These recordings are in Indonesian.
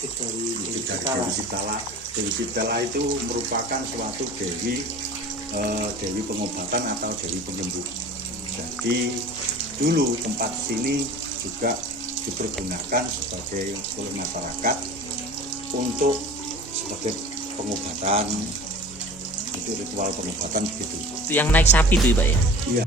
Dewi Sitala. Dewi Sitala itu merupakan suatu dewi pengobatan atau dewi penyembuh. Jadi dulu tempat sini juga dipergunakan sebagai oleh masyarakat untuk sebagai pengobatan, itu ritual pengobatan begitu. Itu yang naik sapi tuh Pak ya? Iya.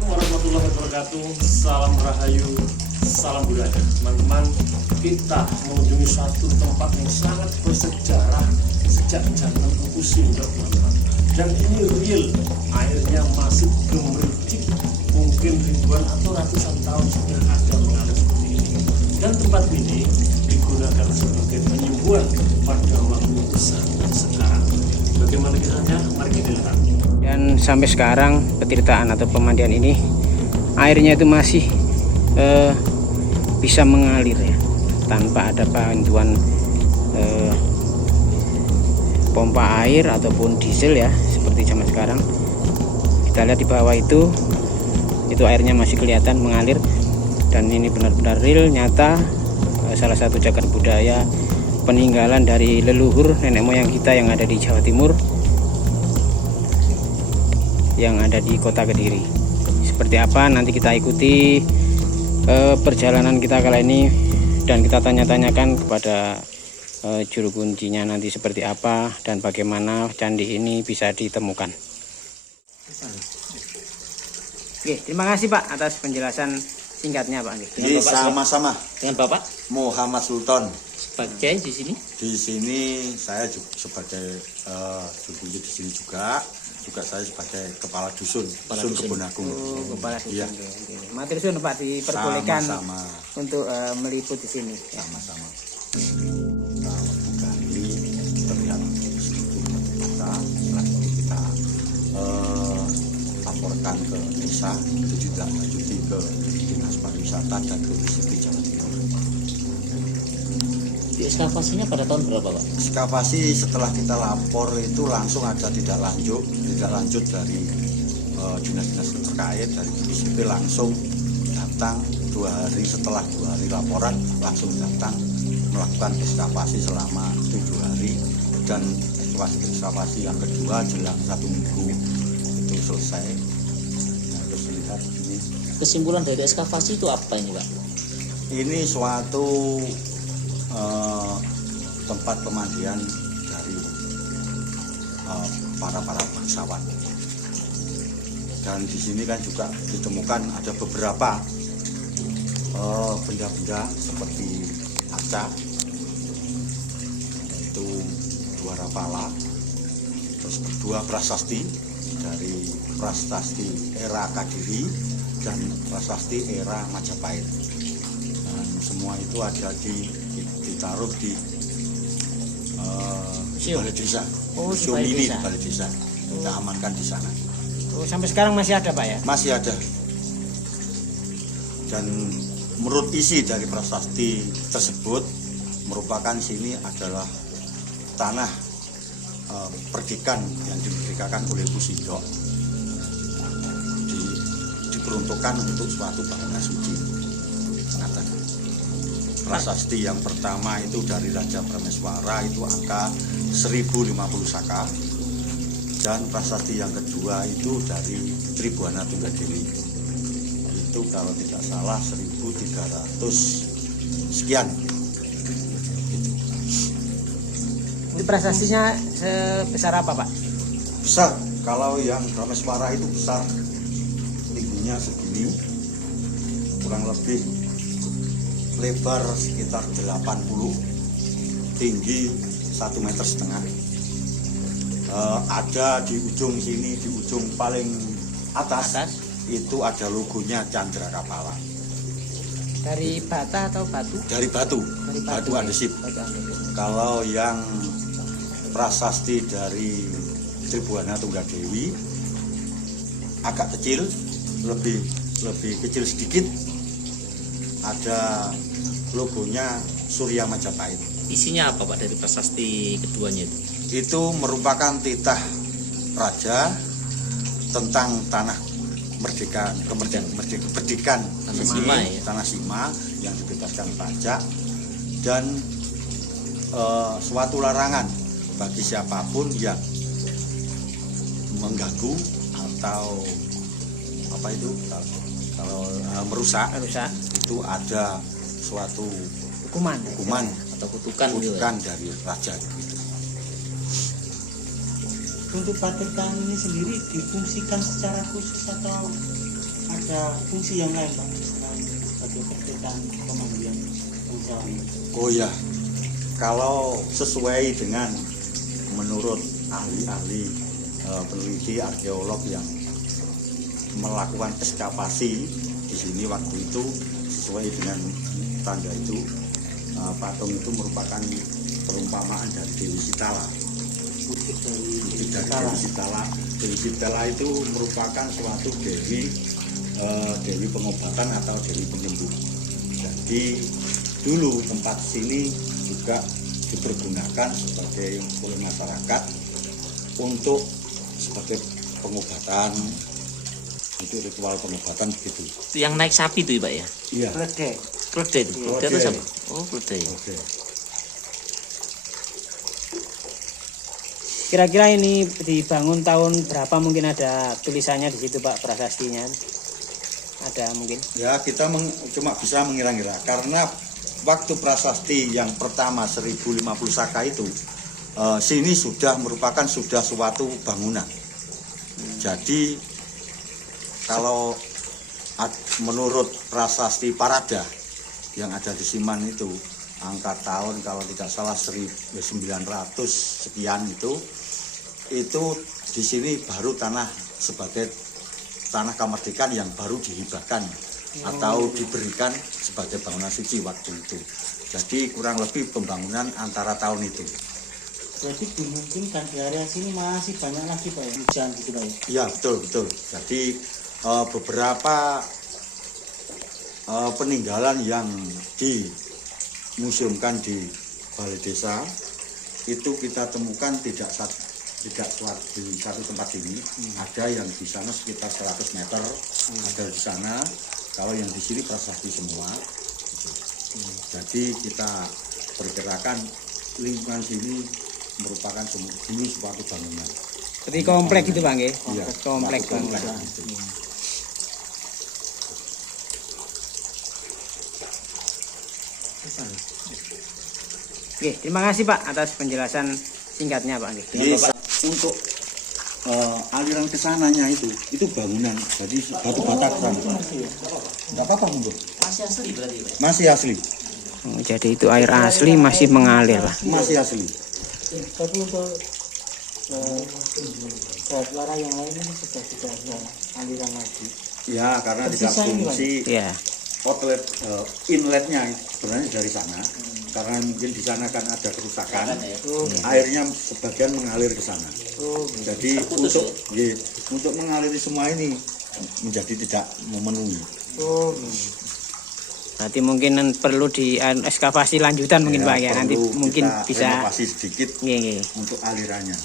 Warahmatullahi wabarakatuh. Salam rahayu, salam budaya. Teman-teman, kita mengunjungi suatu tempat yang sangat bersejarah sejak zaman Empu Sindok, teman-teman. Dan ini real, airnya masih gemericik, mungkin ribuan atau ratusan tahun sudah ada mengalir seperti ini. Dan tempat ini digunakan sebagai penyembuhan pada waktu sampai sekarang. Bagaimana kisahnya? Mari kita lihat. Dan sampai sekarang petirtaan atau pemandian ini airnya itu masih bisa mengalir ya, tanpa ada bantuan pompa air ataupun diesel ya, seperti zaman sekarang. Kita lihat di bawah itu airnya masih kelihatan mengalir, dan ini benar-benar real, nyata, salah satu cagar budaya peninggalan dari leluhur nenek moyang kita yang ada di Jawa Timur, yang ada di Kota Kediri. Seperti apa nanti kita ikuti perjalanan kita kali ini, dan kita tanya-tanyakan kepada juru kuncinya nanti seperti apa dan bagaimana candi ini bisa ditemukan. Oke, terima kasih Pak atas penjelasan singkatnya Pak. Sama-sama. Dengan Bapak Muhammad Sultan. sebagai di sini? Di sini saya juga sebagai juru kunci di sini juga saya sebagai kepala dusun Kebun Agung. Oh, kepala dusun. Iya. Matur suwun Pak, diperbolehkan Sama-sama. untuk meliput di sini. Sama-sama. Kalau kali terlihat sedikit kita, setelah itu kita laporkan ke desa, itu juga lanjuti ke Dinas Pariwisata dan Turisme di Jawa Timur. Di ekskavasinya pada tahun berapa Pak? Ekskavasi setelah kita lapor itu langsung ada tidak lanjut dari dinas-dinas terkait, dari sipil langsung datang 2 hari setelah 2 hari laporan, langsung datang melakukan ekskavasi selama 7 hari, dan ekskavasi yang kedua jelang 1 minggu itu selesai. Nah, terus lihat ini. Kesimpulan dari ekskavasi itu apa ini Pak? Ini suatu tempat pemandian dari para bangsawan. Dan di sini kan juga ditemukan ada beberapa benda-benda seperti kaca, itu 2 rapala, terus 2 prasasti dari prasasti era Kadiri dan prasasti era Majapahit. Dan semua itu ada ditaruh di balai desa. Museum Ini desa. balai desa. Kita amankan di sana. Oh, sampai sekarang masih ada Pak ya? Masih ada. Dan menurut isi dari prasasti tersebut merupakan sini adalah tanah perdikan yang dimerdekakan oleh Empu Sindok, diperuntukkan untuk suatu bangunan suci. Prasasti yang pertama itu dari Raja Prameswara, itu angka 1050 saka, dan prasasti yang kedua itu dari Tribuana Tunggadewi, itu kalau tidak salah 1300 sekian. Ini prasestinya sebesar apa Pak? Besar, kalau yang Prameswara itu besar, tingginya segini, kurang lebih lebar sekitar 80, tinggi 1,5 meter. Ada di ujung sini, di ujung paling atas. Itu ada logonya Chandra Kapala. Dari bata atau batu? Dari batu, batu andesit. Kalau yang prasasti dari Tribuana Tunggadewi agak kecil, lebih kecil sedikit, ada logonya Surya Majapahit. Isinya apa Pak dari prasasti keduanya itu? Itu merupakan titah raja tentang tanah kemerdekaan Tanah Sima, ya? Tanah Sima yang dibebaskan pajak, dan suatu larangan bagi siapapun yang mengganggu atau apa itu kalau merusak itu ada suatu Hukuman Atau kutukan gitu ya? dari raja gitu. Untuk Batirkan ini sendiri difungsikan secara khusus atau ada fungsi yang lain Pak selain sebagai Batirkan pemandian bangsawan? Oh ya, kalau sesuai dengan menurut ahli-ahli peneliti arkeolog yang melakukan ekskavasi di sini waktu itu, sesuai dengan tanda itu, patung itu merupakan perumpamaan dari Dewi Sitala. Wujud dari Dewi Sitala. Dewi Sitala itu merupakan suatu dewi pengobatan atau dewi penyembuh. Jadi dulu tempat sini juga dipergunakan oleh masyarakat untuk sebagai pengobatan, itu ritual pengobatan begitu. Yang naik sapi itu Pak ya? Iya. Kledek. Keledai itu? Keledai. Itu apa? Oh keledai. Oke. Kira-kira ini dibangun tahun berapa, mungkin ada tulisannya di situ Pak, prasastinya ada mungkin? Ya kita cuma bisa mengira-ngira karena waktu prasasti yang pertama 1050 Saka itu sini sudah merupakan suatu bangunan. Jadi kalau menurut prasasti Parada yang ada di Siman itu, angka tahun kalau tidak salah 1900 sekian itu di sini baru tanah sebagai tanah kemerdekaan yang baru dihibahkan atau diberikan sebagai bangunan suci waktu itu. Jadi kurang lebih pembangunan antara tahun itu. Berarti dimungkinkan di area sini masih banyak lagi Pak ya, hujan gitu Pak ya? Iya betul. Jadi beberapa peninggalan yang dimuseumkan di Balai Desa itu kita temukan tidak di satu tempat ini. Ada yang di sana sekitar 100 meter, ada di sana. Kalau yang di sini prasasti semua. Jadi kita perkirakan lingkungan sini merupakan dulu suatu bangunan. Seperti komplek itu Bang ya? Iya, Komplek suatu banget. gitu. Oke, terima kasih Pak atas penjelasan singkatnya Pak. Yes, untuk aliran kesananya itu bangunan, jadi batu bata kesana. Enggak apa-apa monggo. Masih asli berarti Pak? Masih asli, Oh, jadi itu air asli masih mengalir Pak. masih asli. Tapi untuk daerah yang lain ini sudah tidak ada aliran lagi. Ya, karena tidak Tersisa ini, fungsi Ya. outlet inletnya sebenarnya dari sana. Karena mungkin di sana kan ada kerusakan, airnya sebagian mengalir ke sana. Jadi untuk mengaliri semua ini menjadi tidak memenuhi. Berarti mungkin perlu di ekskavasi lanjutan mungkin Pak ya. Nanti perlu mungkin kita bisa. renovasi sedikit Nggih. untuk alirannya.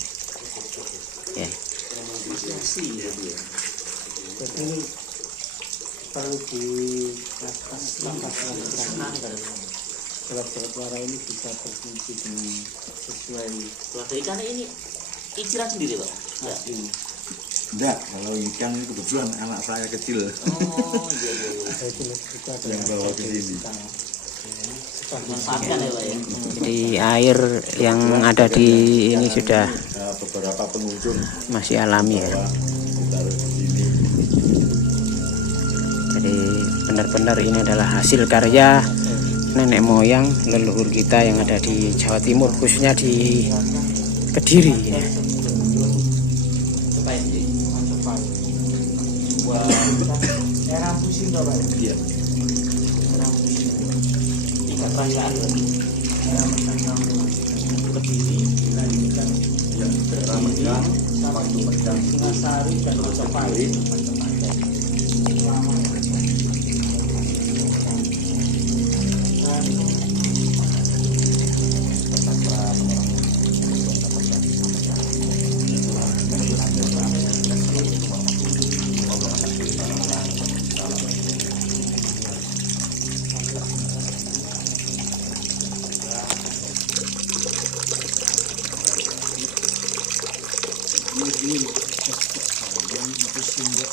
Ya. Jadi perlu ditambahkan jelat-jelat suara ini bisa berfungsi dengan sesuai Keledai ikan ini iciran sendiri Pak? Ya. asli. Enggak, kalau ikan itu kebetulan anak saya kecil Oh iya. Ada jelas juga ada yang bawa ke sini. Manfaatkan ya Pak ya? Jadi air yang ada di ini sudah Beberapa pengunjung masih alami ya. bahwa ditaruh di sini. Jadi benar-benar ini adalah hasil karya nenek moyang leluhur kita yang ada di Jawa Timur, khususnya di Kediri ya. Coba ini. Era musim Pak ya? Iya. Era musim. Ikan perayaan berarti. Era musim Kediri dilanjutkan Ya, Ramadan, waktu Medang, Singasari dan Majapahit. sehingga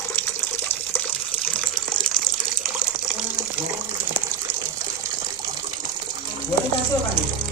Buat itu hasil apa nih?